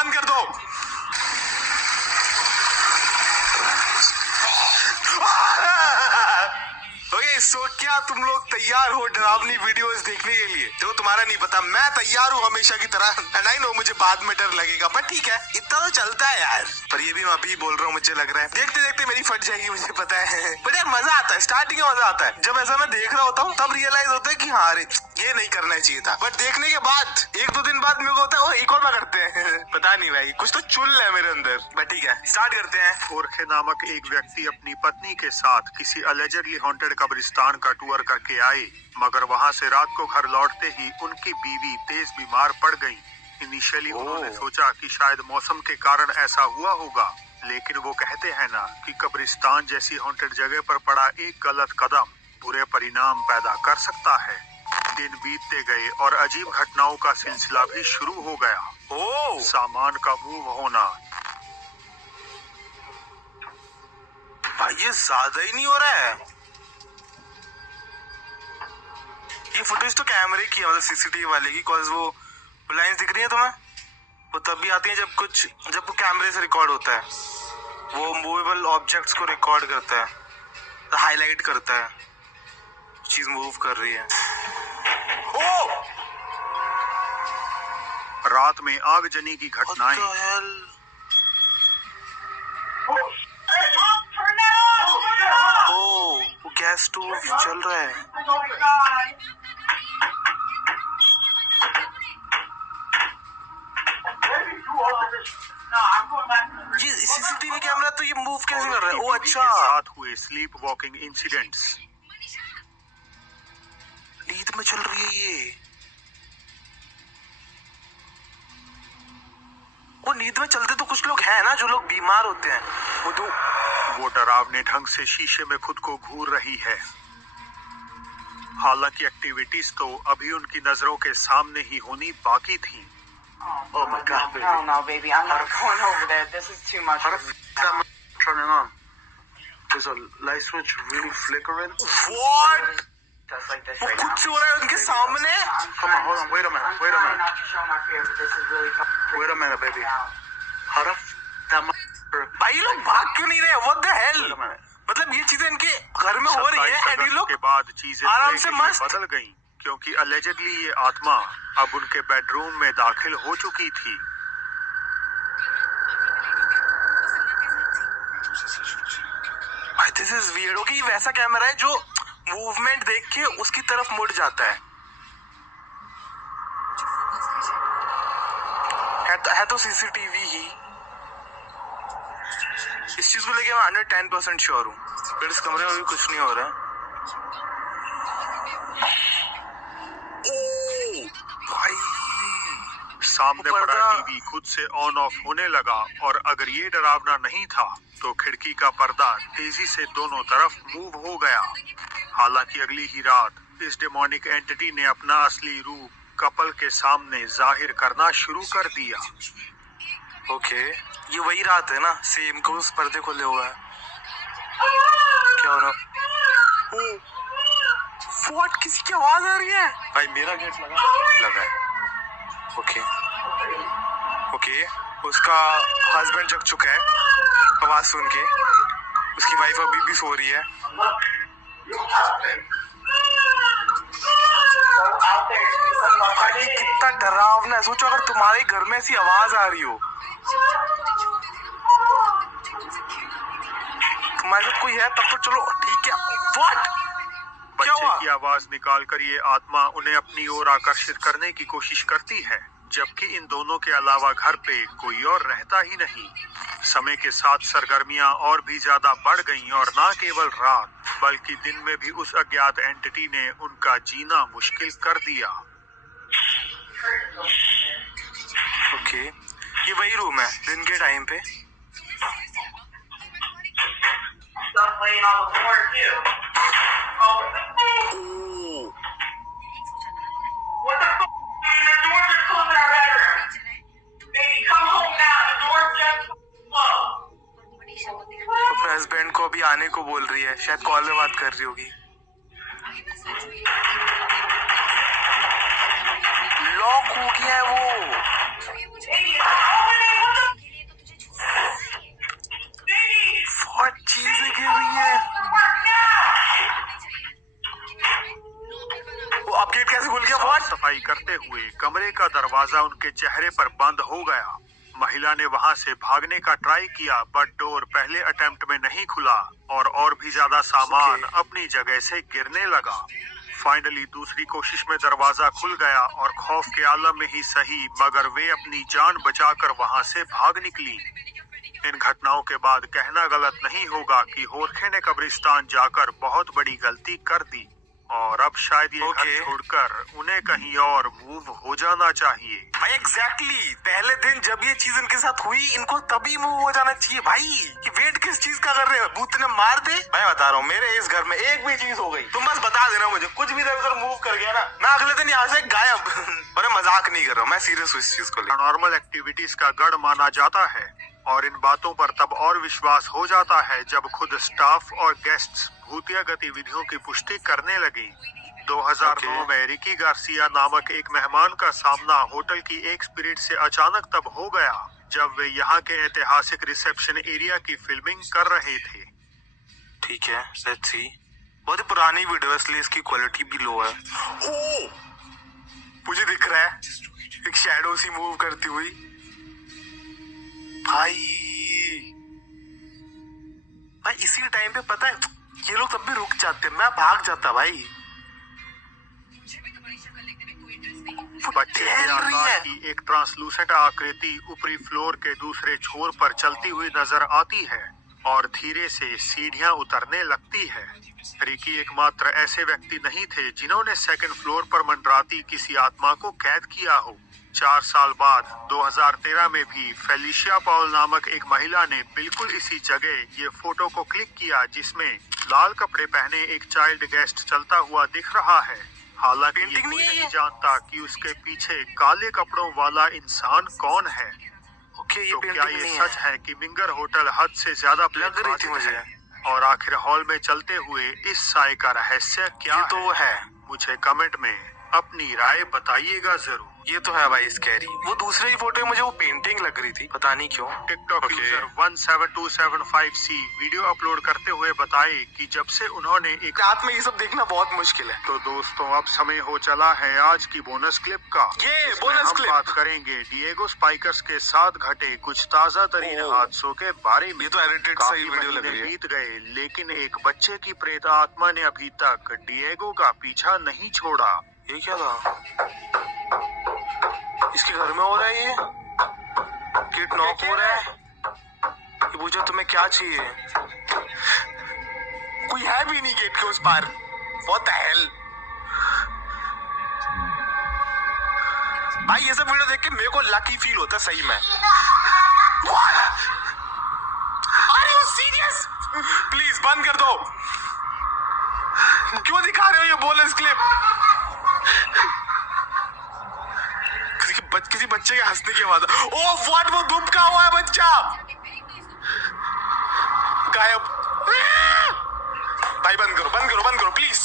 बंद कर दो। सो क्या तुम लोग तैयार हो डरावनी वीडियोस देखने के लिए? जो तुम्हारा नहीं पता, मैं तैयार हूँ हमेशा की तरह। नहीं नो, मुझे बाद में डर लगेगा, बट ठीक है, इतना तो चलता है यार। पर ये भी मैं अभी बोल रहा हूँ, मुझे लग रहा है देखते देखते मेरी फट जाएगी, मुझे पता है। बट यार मजा आता है, स्टार्टिंग में मजा आता है। जब ऐसा मैं देख रहा होता हूँ तब रियलाइज होता है कि हाँ अरे ये नहीं करना चाहिए था। बट देखने के बाद एक दो दिन बाद मेरे को होता है वो एक और करते हैं। पता नहीं भाई, कुछ तो चुल है मेरे अंदर। बट ठीक है, स्टार्ट करते हैं। होर्खे नामक एक व्यक्ति अपनी पत्नी के साथ किसी अलेजडली हॉन्टेड कब्रिस्तान का टूर करके आए, मगर वहां से रात को घर लौटते ही उनकी बीवी तेज बीमार पड़ गई। इनिशियली उन्होंने सोचा कि शायद मौसम के कारण ऐसा हुआ होगा, लेकिन वो कहते हैं ना कि कब्रिस्तान जैसी हॉन्टेड जगह पर पड़ा एक गलत कदम बुरे परिणाम पैदा कर सकता है। दिन बीतते गए और अजीब घटनाओं का सिलसिला भी शुरू हो गया। सामान का मूव होना। भाई ये ज्यादा ही नहीं हो रहा है? ये फुटेज तो कैमरे की है, मतलब सीसीटीवी वाले की। कॉज वो लाइन्स दिख रही है तुम्हें, वो तब भी आती है जब वो कैमरे से रिकॉर्ड होता है। वो मूवेबल ऑब्जेक्ट्स को रिकॉर्ड करता है, हाईलाइट करता है, चीज मूव कर रही है। ओ! रात में आगजनी की घटनाएं। वो गैस स्टोव चल रहा है। ये सीसीटीवी कैमरा तो ये मूव कैसे कर रहा है? ओ अच्छा, साथ हुए स्लीप वॉकिंग इंसिडेंट्स। नींद में चल रही है ये। वो नींद में चलते तो कुछ लोग हैं ना जो लोग बीमार होते हैं, वो डरावने ढंग से शीशे में खुद को घूर रही है। हालांकि एक्टिविटीज तो अभी उनकी नजरों के सामने ही होनी बाकी थी। Oh my God, baby. No, baby, I'm not going over there. This is too much. Turning on. There's a light switch really flickering. What? Just like this वो right खुद now. से हो रहा है उनके सामने? Come on, hold on. Wait a minute. Wait a I'm minute. not to show my fear, but this is really tough. Wait a minute, baby. Out. How the भाई ये लोग भाग क्यों नहीं रहे? What the hell? मतलब ये चीजें इनके घर में हो रही है एंड ये लोग के बाद चीजें आराम से मस्त बदल गईं, क्योंकि अलेजिडली ये आत्मा अब उनके बेडरूम में दाखिल हो चुकी थी। भाई दिस इज वियर्ड। ओके, ये वैसा कैमरा है जो मूवमेंट देख के उसकी तरफ मुड़ जाता है। है तो सीसीटीवी ही। इस चीज को लेके मैं 110% श्योर हूँ। फिर इस कमरे में भी कुछ नहीं हो रहा है। भाई सामने पड़ा टीवी खुद से ऑन ऑफ होने लगा, और अगर ये डरावना नहीं था तो खिड़की का पर्दा तेजी से दोनों तरफ मूव हो गया। हालांकि अगली ही रात इस डेमोनिक एंटिटी ने अपना असली रूप कपल के सामने जाहिर करना शुरू कर दिया। ओके, ये वही रात है ना, सेम को उस पर्दे खोले हुआ है। क्या हो रहा? व्हाट? किसी की आवाज आ रही है? भाई मेरा गेट लगा है। ओके, उसका हस्बैंड जग चुका है आवाज सुन के। उसकी वाइफ अभी भी सो रही है। भाई कितना डरावना है। सोचो अगर तुम्हारे घर में ऐसी आवाज आ रही हो, तुम्हारे साथ कोई है तब तो चलो ठीक है। व्हाट? बच्चे की आवाज निकालकर ये आत्मा उन्हें अपनी ओर आकर्षित करने की कोशिश करती है, जबकि इन दोनों के अलावा घर पे कोई और रहता ही नहीं। समय के साथ सरगर्मियां और भी ज्यादा बढ़ गईं, और न केवल रात बल्कि दिन में भी उस अज्ञात एंटिटी ने उनका जीना मुश्किल कर दिया। ओके, ये वही रूम है दिन के टाइम पे। अपने हस्बैंड को अभी आने को बोल रही है, शायद कॉल में बात कर रही होगी। लॉक हो गया है वो। अब गेट कैसे खुल गया? साफ सफाई करते हुए कमरे का दरवाजा उनके चेहरे पर बंद हो गया। महिला ने वहां से भागने का ट्राई किया, बट डोर पहले अटेम्प्ट में नहीं खुला और भी ज्यादा सामान अपनी जगह से गिरने लगा। फाइनली दूसरी कोशिश में दरवाजा खुल गया और खौफ के आलम में ही सही, मगर वे अपनी जान बचाकर वहां से भाग निकली। इन घटनाओं के बाद कहना गलत नहीं होगा कि होरखे ने कब्रिस्तान जाकर बहुत बड़ी गलती कर दी और अब शायद ये घर छोड़कर उन्हें कहीं और मूव हो जाना चाहिए। भाई एग्जैक्टली पहले दिन जब ये चीज इनके साथ हुई, इनको तभी मूव हो जाना चाहिए भाई। कि वेट किस चीज का कर रहे हो? भूत ने मार दे। मैं बता रहा हूँ, मेरे इस घर में एक भी चीज हो गई, तुम बस बता देना मुझे। कुछ भी इधर उधर मूव कर गया ना, मैं अगले दिन यहाँ से गायब। और मैं मजाक नहीं कर रहा हूँ, मैं सीरियस हूँ इस चीज को। नॉर्मल एक्टिविटीज का गढ़ माना जाता है और इन बातों पर तब और विश्वास हो जाता है जब खुद स्टाफ और गेस्ट्स भूतिया गतिविधियों की पुष्टि करने लगी। 2009 में रिकी गार्सिया नामक एक मेहमान का सामना होटल की एक स्पिरिट से अचानक तब हो गया जब वे यहाँ के ऐतिहासिक रिसेप्शन एरिया की फिल्मिंग कर रहे थे। ठीक है, लेट्स सी। बहुत ही पुरानी वीडियो है इसलिए इसकी क्वालिटी भी लो है। ओ, मुझे दिख रहा है एक शैडो सी मूव करती हुई। भाई इसी टाइम पे पता है ये लोग तब भी रुक जाते, मैं भाग जाता भाई। बच्चे के आकार की एक ट्रांसलूसेंट आकृति ऊपरी फ्लोर के दूसरे छोर पर चलती हुई नजर आती है और धीरे से सीढ़ियां उतरने लगती है। रिकी एकमात्र ऐसे व्यक्ति नहीं थे जिन्होंने सेकंड फ्लोर पर मंडराती किसी आत्मा को कैद किया हो। 4 साल बाद 2013 में भी फेलिशिया पॉल नामक एक महिला ने बिल्कुल इसी जगह ये फोटो को क्लिक किया जिसमें लाल कपड़े पहने एक चाइल्ड गेस्ट चलता हुआ दिख रहा है। हालांकि ये कोई नहीं जानता कि उसके पीछे काले कपड़ों वाला इंसान कौन है। ओके, तो क्या ये सच है कि मिंगर होटल हद से ज्यादा लग रही थी मुझे। और आखिर हॉल में चलते हुए इस साय का रहस्य क्या तो है? मुझे कमेंट में अपनी राय बताइएगा जरूर। ये तो है भाई स्कैरी। वो दूसरे ही फोटो में मुझे वो पेंटिंग लग रही थी, पता नहीं क्यों। TikTok user 17275C video upload करते हुए बताए कि जब से उन्होंने एक रात में ये सब देखना बहुत मुश्किल है। तो दोस्तों अब समय हो चला है आज की बोनस क्लिप का। ये बोनस हम क्लिप बात करेंगे डिएगो स्पाइकर्स के साथ घटे कुछ ताजा तरीन हादसों के बारे में। ये तो एडिटेड सही वीडियो लग रही है। बीत गए लेकिन एक बच्चे की प्रेत आत्मा ने अभी तक डिएगो का पीछा नहीं छोड़ा। ये क्या था? इसके घर में हो रहा है ये? गेट नॉक हो रहा है। ये पूछा तुम्हें क्या चाहिए? कोई है भी नहीं गेट के उस पार। What the hell? भाई ये सब वीडियो देख के मेरे को लकी फील होता है सही में। Are you serious? प्लीज बंद कर दो। क्यों दिखा रहे हो ये बोनस क्लिप? किसी बच्चे के हंसने की आवाज। ओ व्हाट, वो दुबका हुआ है बच्चा गायब। भाई बंद करो प्लीज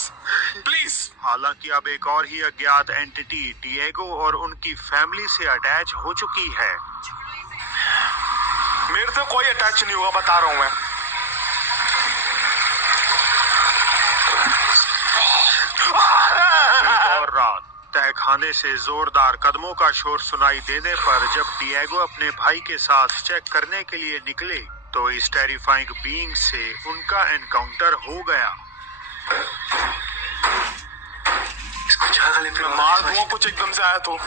प्लीज। हालांकि अब एक और ही अज्ञात एंटिटी डिएगो और उनकी फैमिली से अटैच हो चुकी है। मेरे से कोई अटैच नहीं होगा, बता रहा हूं मैं। और रात तहखाने से जोरदार कदमों का शोर सुनाई देने पर जब डिएगो अपने भाई के साथ चेक करने के लिए निकले तो इस टेरिफाइंग बीइंग से उनका एनकाउंटर हो गया। मैं मार दूंगा कुछ एकदम से आया तो।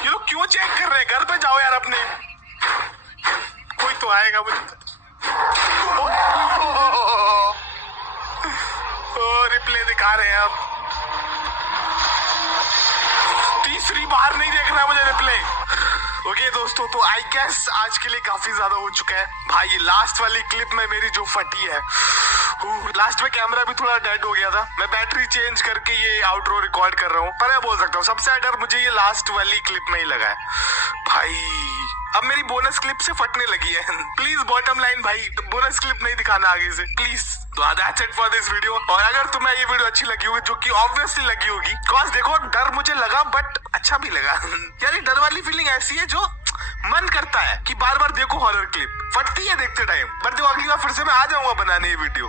ये लोग क्यों चेक कर रहे हैं? घर पे जाओ यार अपने। कोई तो आएगा मुझे। रिप्ले दिखा रहे हैं अब। तीसरी बार नहीं देखना है मुझे रिप्ले। ओके दोस्तों, तो आई गेस आज के लिए काफी ज्यादा हो चुका है भाई। ये लास्ट वाली क्लिप में मेरी जो फटी है, लास्ट में कैमरा भी थोड़ा डेड हो गया था। मैं बैटरी चेंज करके ये आउटरो रिकॉर्ड कर रहा हूँ। पर मैं बोल सकता हूँ सबसे डर मुझे ये लास्ट वाली क्लिप में ही लगा है भाई। अब मेरी बोनस क्लिप से फटने लगी है। प्लीज बॉटम लाइन भाई, बोनस क्लिप नहीं दिखाना आगे से प्लीज। तो that's it for this video. और अगर तुम्हें ये वीडियो अच्छी लगी होगी, जो कि ऑब्वियसली लगी होगी, बिकॉज देखो डर मुझे लगा बट अच्छा भी लगा। यार ये डर वाली फीलिंग ऐसी है जो मन करता है कि बार बार देखो हॉरर क्लिप। फटती है देखते टाइम, बट देखो अगली बार फिर से मैं आ जाऊंगा बनाने ये वीडियो।